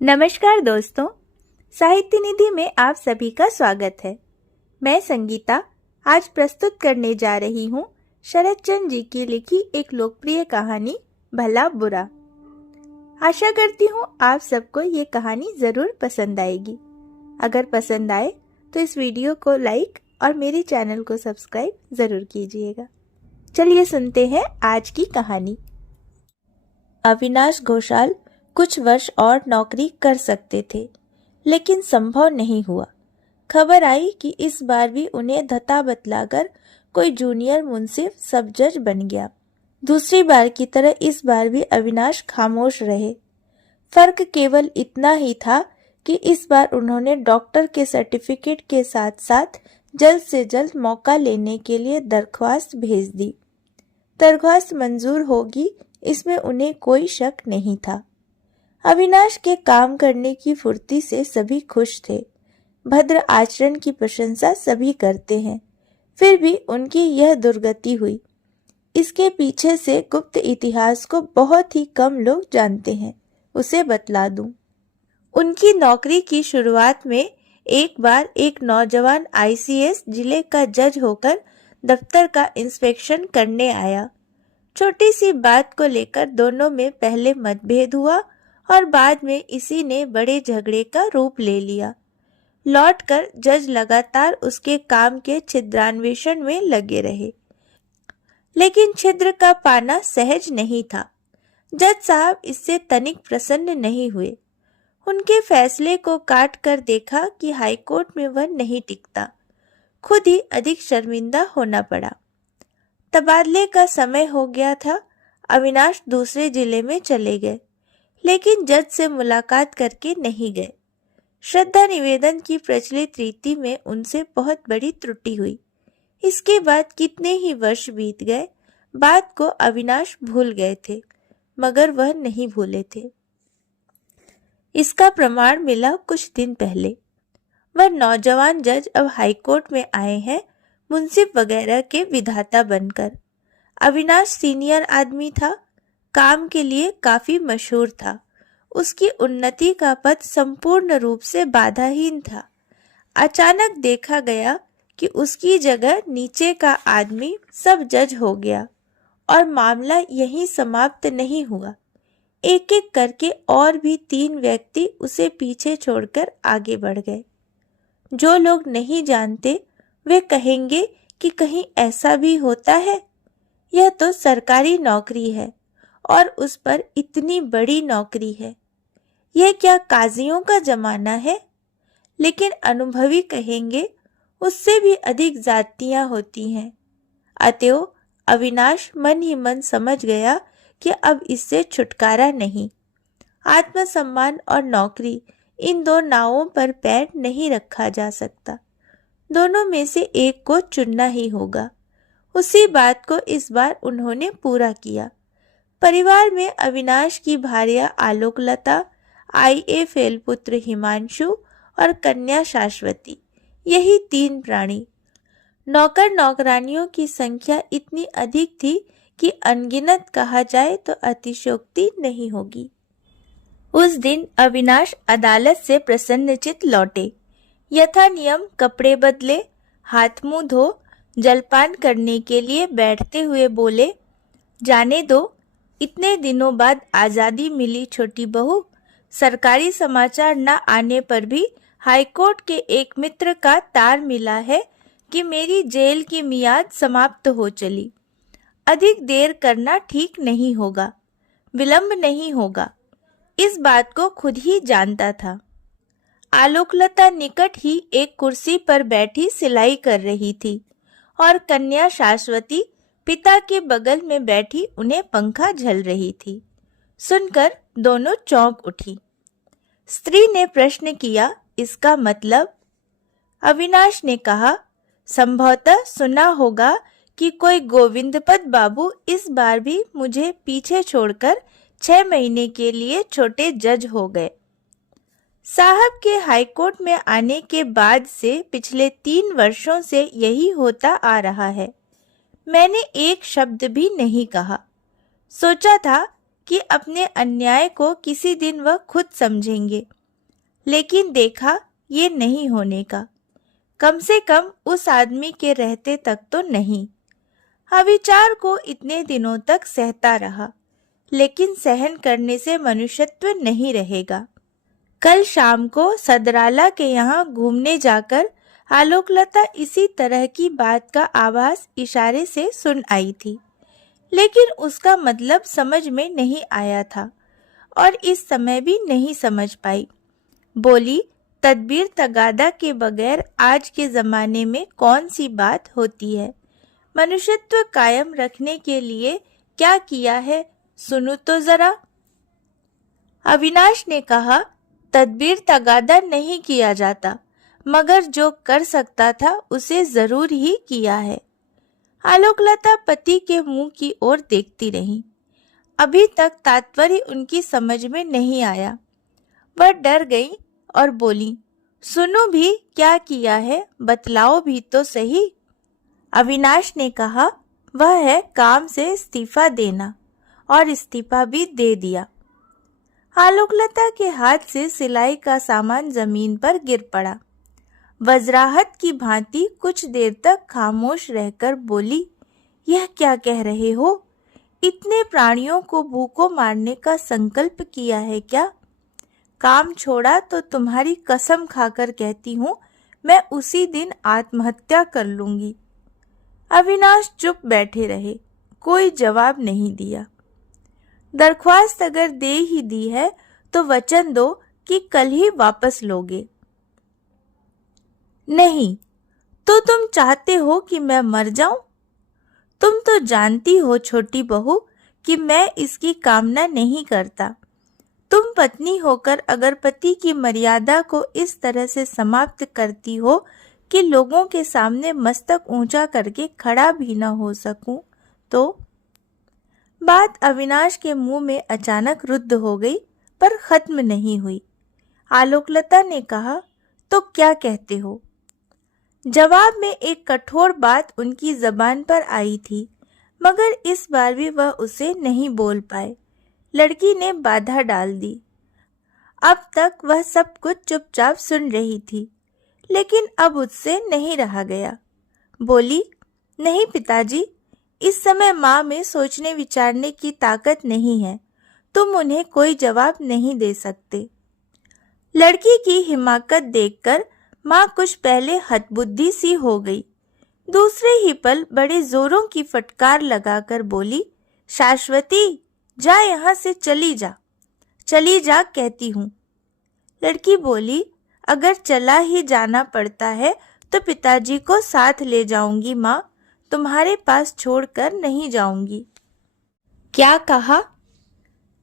नमस्कार दोस्तों, साहित्य निधि में आप सभी का स्वागत है। मैं संगीता आज प्रस्तुत करने जा रही हूँ शरद चंद्र जी की लिखी एक लोकप्रिय कहानी भला बुरा। आशा करती हूँ आप सबको ये कहानी ज़रूर पसंद आएगी। अगर पसंद आए तो इस वीडियो को लाइक और मेरे चैनल को सब्सक्राइब ज़रूर कीजिएगा। चलिए सुनते हैं आज की कहानी। अविनाश घोषाल कुछ वर्ष और नौकरी कर सकते थे, लेकिन संभव नहीं हुआ। खबर आई कि इस बार भी उन्हें धता बतलाकर कोई जूनियर मुंसिफ सब जज बन गया। दूसरी बार की तरह इस बार भी अविनाश खामोश रहे। फर्क केवल इतना ही था कि इस बार उन्होंने डॉक्टर के सर्टिफिकेट के साथ साथ जल्द से जल्द मौका लेने के लिए दरख्वास्त भेज दी। दरख्वास्त मंजूर होगी, इसमें उन्हें कोई शक नहीं था। अविनाश के काम करने की फुर्ती से सभी खुश थे। भद्र आचरण की प्रशंसा सभी करते हैं, फिर भी उनकी यह दुर्गति हुई। इसके पीछे से गुप्त इतिहास को बहुत ही कम लोग जानते हैं। उसे बतला दूं। उनकी नौकरी की शुरुआत में एक बार एक नौजवान आईसीएस जिले का जज होकर दफ्तर का इंस्पेक्शन करने आया। छोटी सी बात को लेकर दोनों में पहले मतभेद हुआ और बाद में इसी ने बड़े झगड़े का रूप ले लिया। लौटकर जज लगातार उसके काम के छिद्रान्वेषण में लगे रहे, लेकिन छिद्र का पाना सहज नहीं था। जज साहब इससे तनिक प्रसन्न नहीं हुए। उनके फैसले को काट कर देखा कि हाईकोर्ट में वह नहीं टिकता। खुद ही अधिक शर्मिंदा होना पड़ा। तबादले का समय हो गया था। अविनाश दूसरे जिले में चले गए, लेकिन जज से मुलाकात करके नहीं गए। श्रद्धा निवेदन की प्रचलित रीति में उनसे बहुत बड़ी त्रुटि हुई। इसके बाद कितने ही वर्ष बीत गए। बात को अविनाश भूल गए थे, मगर वह नहीं भूले थे। इसका प्रमाण मिला कुछ दिन पहले। वह नौजवान जज अब हाईकोर्ट में आए हैं, मुंसिफ वगैरह के विधाता बनकर। अविनाश सीनियर आदमी था, काम के लिए काफी मशहूर था। उसकी उन्नति का पथ संपूर्ण रूप से बाधाहीन था। अचानक देखा गया कि उसकी जगह नीचे का आदमी सब जज हो गया, और मामला यहीं समाप्त नहीं हुआ। एक एक करके और भी 3 व्यक्ति उसे पीछे छोड़कर आगे बढ़ गए। जो लोग नहीं जानते वे कहेंगे कि कहीं ऐसा भी होता है। यह तो सरकारी नौकरी है और उस पर इतनी बड़ी नौकरी है। यह क्या काजियों का जमाना है? लेकिन अनुभवी कहेंगे उससे भी अधिक जातियां होती हैं। अतएव अविनाश मन ही मन समझ गया कि अब इससे छुटकारा नहीं। आत्मसम्मान और नौकरी, इन दो नावों पर पैर नहीं रखा जा सकता। दोनों में से एक को चुनना ही होगा। उसी बात को इस बार उन्होंने पूरा किया। परिवार में अविनाश की भार्या आलोकलता, आईए फेल पुत्र हिमांशु और कन्या शाश्वती, यही 3 प्राणी। नौकर नौकरानियों की संख्या इतनी अधिक थी कि अनगिनत कहा जाए तो अतिशयोक्ति नहीं होगी। उस दिन अविनाश अदालत से प्रसन्नचित्त लौटे। यथा नियम कपड़े बदले, हाथ मुंह धो, जलपान करने के लिए बैठते हुए बोले, जाने दो, इतने दिनों बाद आजादी मिली छोटी बहू। सरकारी समाचार न आने पर भी हाईकोर्ट के एक मित्र का तार मिला है कि मेरी जेल की मियाद समाप्त हो चली। अधिक देर करना ठीक नहीं होगा, विलंब नहीं होगा। इस बात को खुद ही जानता था। आलोकलता निकट ही एक कुर्सी पर बैठी सिलाई कर रही थी और कन्या शाश्वती पिता के बगल में बैठी उन्हें पंखा झल रही थी। सुनकर दोनों चौंक उठी। स्त्री ने प्रश्न किया, इसका मतलब? अविनाश ने कहा, संभवतः सुना होगा कि कोई गोविंदपद बाबू इस बार भी मुझे पीछे छोड़कर 6 महीने के लिए छोटे जज हो गए। साहब के हाईकोर्ट में आने के बाद से पिछले 3 वर्षों से यही होता आ रहा है। मैंने एक शब्द भी नहीं कहा। सोचा था कि अपने अन्याय को किसी दिन वह खुद समझेंगे, लेकिन देखा ये नहीं होने का, कम से कम उस आदमी के रहते तक तो नहीं। अविचार को इतने दिनों तक सहता रहा, लेकिन सहन करने से मनुष्यत्व नहीं रहेगा। कल शाम को सदराला के यहाँ घूमने जाकर आलोकलता इसी तरह की बात का आभास इशारे से सुन आई थी, लेकिन उसका मतलब समझ में नहीं आया था और इस समय भी नहीं समझ पाई। बोली, तदबीर तगादा के बगैर आज के जमाने में कौन सी बात होती है? मनुष्यत्व कायम रखने के लिए क्या किया है, सुनो तो जरा। अविनाश ने कहा, तदबीर तगादा नहीं किया जाता, मगर जो कर सकता था उसे जरूर ही किया है। आलोकलता पति के मुंह की ओर देखती रही। अभी तक तात्पर्य उनकी समझ में नहीं आया। वह डर गई और बोली, सुनो भी, क्या किया है, बतलाओ भी तो सही। अविनाश ने कहा, वह है काम से इस्तीफा देना, और इस्तीफा भी दे दिया। आलोकलता के हाथ से सिलाई का सामान जमीन पर गिर पड़ा। वज्राहत की भांति कुछ देर तक खामोश रहकर बोली, यह क्या कह रहे हो? इतने प्राणियों को भूखों मारने का संकल्प किया है क्या? काम छोड़ा तो तुम्हारी कसम खाकर कहती हूँ, मैं उसी दिन आत्महत्या कर लूंगी। अविनाश चुप बैठे रहे, कोई जवाब नहीं दिया। दरख्वास्त अगर दे ही दी है तो वचन दो कि कल ही वापस लोगे। नहीं तो तुम चाहते हो कि मैं मर जाऊं? तुम तो जानती हो छोटी बहू कि मैं इसकी कामना नहीं करता। तुम पत्नी होकर अगर पति की मर्यादा को इस तरह से समाप्त करती हो कि लोगों के सामने मस्तक ऊंचा करके खड़ा भी न हो सकूं, तो बात अविनाश के मुंह में अचानक रुद्ध हो गई, पर खत्म नहीं हुई। आलोकलता ने कहा, तो क्या कहते हो? जवाब में एक कठोर बात उनकी जबान पर आई थी, मगर इस बार भी वह उसे नहीं बोल पाए। लड़की ने बाधा डाल दी। अब तक वह सब कुछ चुपचाप सुन रही थी, लेकिन अब उससे नहीं रहा गया। बोली, नहीं पिताजी, इस समय माँ में सोचने विचारने की ताकत नहीं है, तुम उन्हें कोई जवाब नहीं दे सकते। लड़की की हिमाकत देखकर माँ कुछ पहले हतबुद्धि सी हो गई। दूसरे ही पल बड़े जोरों की फटकार लगाकर बोली, शाश्वती, जा यहाँ से, चली जा कहती हूँ। लड़की बोली, अगर चला ही जाना पड़ता है तो पिताजी को साथ ले जाऊंगी माँ, तुम्हारे पास छोड़कर नहीं जाऊंगी। क्या कहा?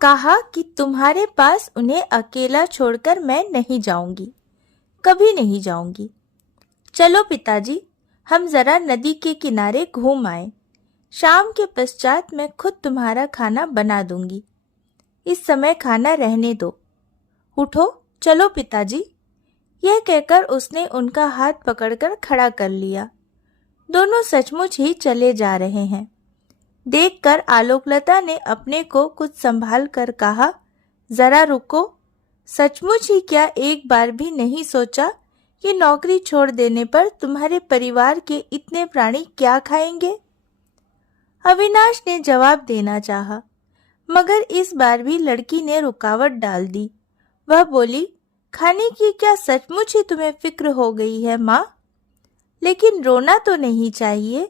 कहा कि तुम्हारे पास उन्हें अकेला छोड़कर मैं नहीं जाऊंगी, कभी नहीं जाऊंगी। चलो पिताजी, हम जरा नदी के किनारे घूम आए। शाम के पश्चात मैं खुद तुम्हारा खाना बना दूंगी। इस समय खाना रहने दो। उठो, चलो पिताजी। यह कहकर उसने उनका हाथ पकड़कर खड़ा कर लिया। दोनों सचमुच ही चले जा रहे हैं। देखकर आलोकलता ने अपने को कुछ संभाल कर कहा, जरा रुको, सचमुच ही क्या एक बार भी नहीं सोचा कि नौकरी छोड़ देने पर तुम्हारे परिवार के इतने प्राणी क्या खाएंगे? अविनाश ने जवाब देना चाहा, मगर इस बार भी लड़की ने रुकावट डाल दी। वह बोली, खाने की क्या सचमुच ही तुम्हें फिक्र हो गई है माँ? लेकिन रोना तो नहीं चाहिए।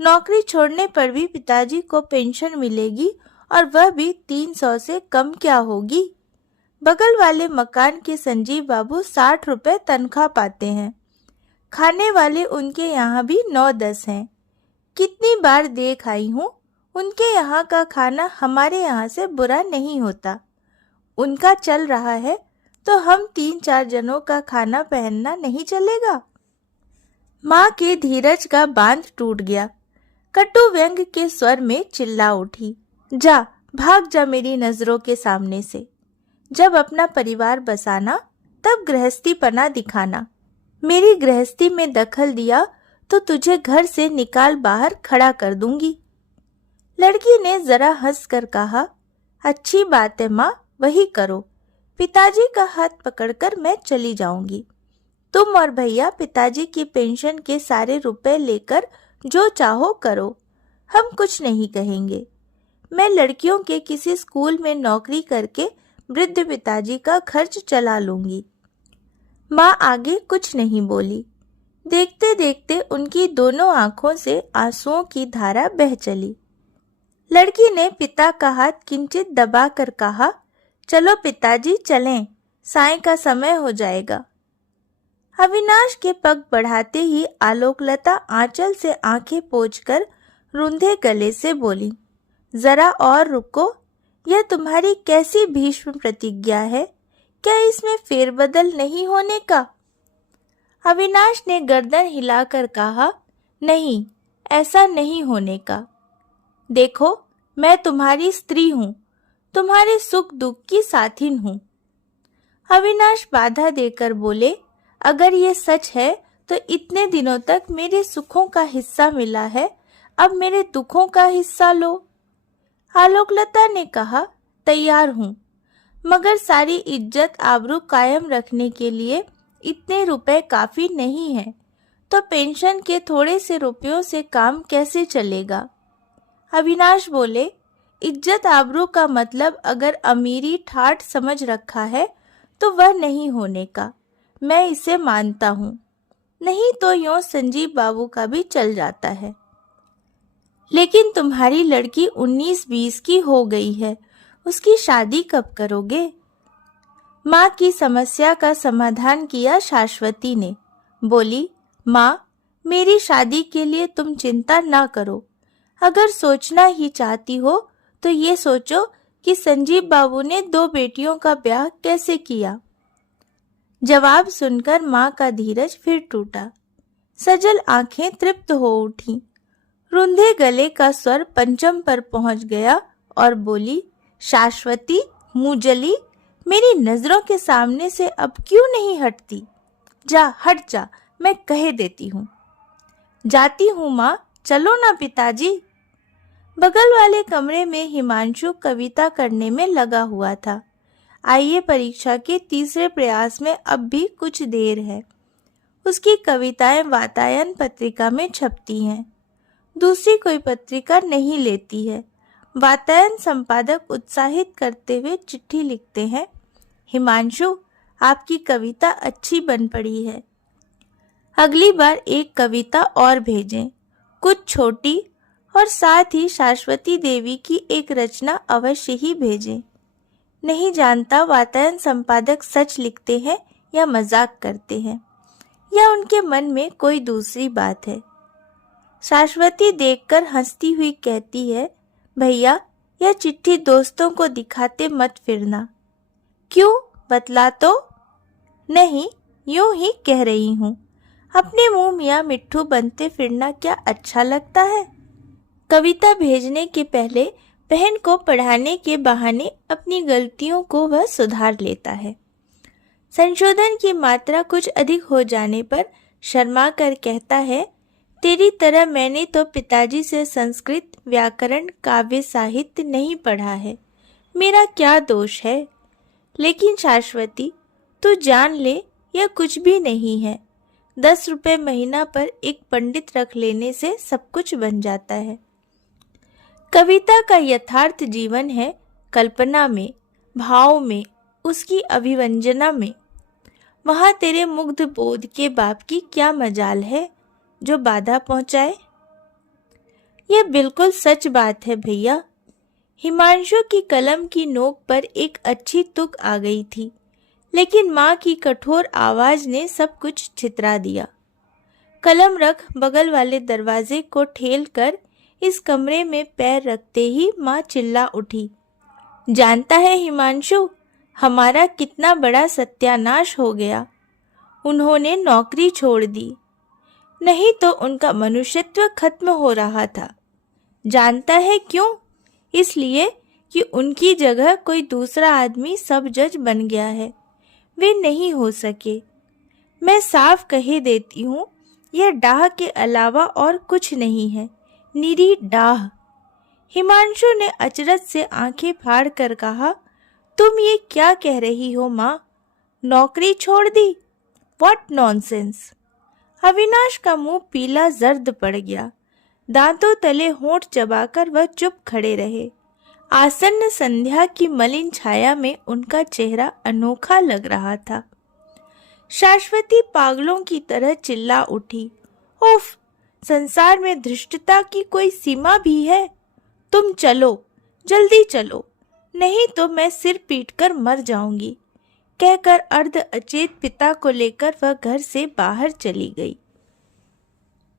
नौकरी छोड़ने पर भी पिताजी को पेंशन मिलेगी, और वह भी 300 से कम क्या होगी। बगल वाले मकान के संजीव बाबू 60 रुपए तनख्वाह पाते हैं। खाने वाले उनके यहाँ भी 9-10 हैं। कितनी बार देख आई हूँ, उनके यहाँ का खाना हमारे यहाँ से बुरा नहीं होता। उनका चल रहा है तो हम 3-4 जनों का खाना पहनना नहीं चलेगा। माँ के धीरज का बांध टूट गया। कटु व्यंग के स्वर में चिल्ला उठी, जा, भाग जा मेरी नजरों के सामने से। जब अपना परिवार बसाना तब गृहस्थीपना दिखाना। मेरी गृहस्थी में दखल दिया तो तुझे घर से निकाल बाहर खड़ा कर दूंगी। लड़की ने जरा हंसकर कहा, अच्छी बात है माँ, वही करो। पिताजी का हाथ पकड़कर मैं चली जाऊंगी। तुम और भैया पिताजी की पेंशन के सारे रुपए लेकर जो चाहो करो, हम कुछ नहीं कहेंगे। मैं लड़कियों के किसी स्कूल में नौकरी करके वृद्ध पिताजी का खर्च चला लूंगी। माँ आगे कुछ नहीं बोली। देखते देखते उनकी दोनों आंखों से आंसुओं की धारा बह चली। लड़की ने पिता का हाथ किंचित दबाकर कहा, चलो पिताजी चलें, साय का समय हो जाएगा। अविनाश के पग बढ़ाते ही आलोकलता आंचल से आंखें पोंछकर रूंधे गले से बोली, जरा और रुको, यह तुम्हारी कैसी भीष्म प्रतिज्ञा है? क्या इसमें फेरबदल नहीं होने का? अविनाश ने गर्दन हिलाकर कहा, नहीं, ऐसा नहीं होने का। देखो, मैं तुम्हारी स्त्री हूँ, तुम्हारे सुख दुख की साथिन हूँ। अविनाश बाधा देकर बोले, अगर ये सच है तो इतने दिनों तक मेरे सुखों का हिस्सा मिला है, अब मेरे दुखों का हिस्सा लो। आलोकलता ने कहा, तैयार हूँ, मगर सारी इज्जत आबरू कायम रखने के लिए इतने रुपए काफी नहीं है, तो पेंशन के थोड़े से रुपयों से काम कैसे चलेगा? अविनाश बोले, इज्जत आबरू का मतलब अगर अमीरी ठाठ समझ रखा है तो वह नहीं होने का, मैं इसे मानता हूँ। नहीं तो यूं संजीव बाबू का भी चल जाता है। लेकिन तुम्हारी लड़की 19-20 की हो गई है, उसकी शादी कब करोगे? माँ की समस्या का समाधान किया शाश्वती ने। बोली, माँ, मेरी शादी के लिए तुम चिंता ना करो। अगर सोचना ही चाहती हो तो ये सोचो कि संजीव बाबू ने 2 बेटियों का ब्याह कैसे किया। जवाब सुनकर माँ का धीरज फिर टूटा। सजल आंखें तृप्त हो उठी। रुंधे गले का स्वर पंचम पर पहुंच गया और बोली, शाश्वती मुंहजली, मेरी नजरों के सामने से अब क्यों नहीं हटती? जा, हट जा, मैं कह देती हूँ। जाती हूँ माँ, चलो ना पिताजी। बगल वाले कमरे में हिमांशु कविता करने में लगा हुआ था। आईए परीक्षा के तीसरे प्रयास में अब भी कुछ देर है। उसकी कविताएं वातायन पत्रिका में छपती हैं। दूसरी कोई पत्रिका नहीं लेती है। वातायन संपादक उत्साहित करते हुए चिट्ठी लिखते हैं, हिमांशु, आपकी कविता अच्छी बन पड़ी है। अगली बार एक कविता और भेजें, कुछ छोटी, और साथ ही शाश्वती देवी की एक रचना अवश्य ही भेजें। नहीं जानता वातायन संपादक सच लिखते हैं या मजाक करते हैं, या उनके मन में कोई दूसरी बात है। शाश्वती देखकर हंसती हुई कहती है, भैया, यह चिट्ठी दोस्तों को दिखाते मत फिरना। क्यों, बतला तो। नहीं, यूं ही कह रही हूँ। अपने मुंह मियाँ मिट्ठू बनते फिरना क्या अच्छा लगता है? कविता भेजने के पहले बहन को पढ़ाने के बहाने अपनी गलतियों को वह सुधार लेता है। संशोधन की मात्रा कुछ अधिक हो जाने पर शर्मा कर कहता है, तेरी तरह मैंने तो पिताजी से संस्कृत, व्याकरण, काव्य साहित्य नहीं पढ़ा है, मेरा क्या दोष है? लेकिन शाश्वती, तू जान ले, यह कुछ भी नहीं है। 10 रुपए महीना पर एक पंडित रख लेने से सब कुछ बन जाता है। कविता का यथार्थ जीवन है कल्पना में, भाव में, उसकी अभिव्यंजना में। वहाँ तेरे मुग्ध बोध के बाप की क्या मजाल है जो बाधा पहुँचाए? यह बिल्कुल सच बात है भैया। हिमांशु की कलम की नोक पर एक अच्छी तुक आ गई थी, लेकिन माँ की कठोर आवाज ने सब कुछ छितरा दिया। कलम रख बगल वाले दरवाजे को ठेल कर इस कमरे में पैर रखते ही माँ चिल्ला उठी, जानता है हिमांशु, हमारा कितना बड़ा सत्यानाश हो गया। उन्होंने नौकरी छोड़ दी, नहीं तो उनका मनुष्यत्व खत्म हो रहा था। जानता है क्यों? इसलिए कि उनकी जगह कोई दूसरा आदमी सब जज बन गया है। वे नहीं हो सके। मैं साफ कहे देती हूँ, यह डाह के अलावा और कुछ नहीं है, निरी डाह। हिमांशु ने अचरज से आंखें फाड़ कर कहा, तुम ये क्या कह रही हो माँ? नौकरी छोड़ दी? What nonsense. अविनाश का मुंह पीला जर्द पड़ गया। दांतों तले होंठ चबाकर वह चुप खड़े रहे। आसन्न संध्या की मलिन छाया में उनका चेहरा अनोखा लग रहा था। शाश्वती पागलों की तरह चिल्ला उठी, उफ, संसार में धृष्टता की कोई सीमा भी है? तुम चलो, जल्दी चलो, नहीं तो मैं सिर पीटकर मर जाऊंगी, कहकर अर्ध अचेत पिता को लेकर वह घर से बाहर चली गई।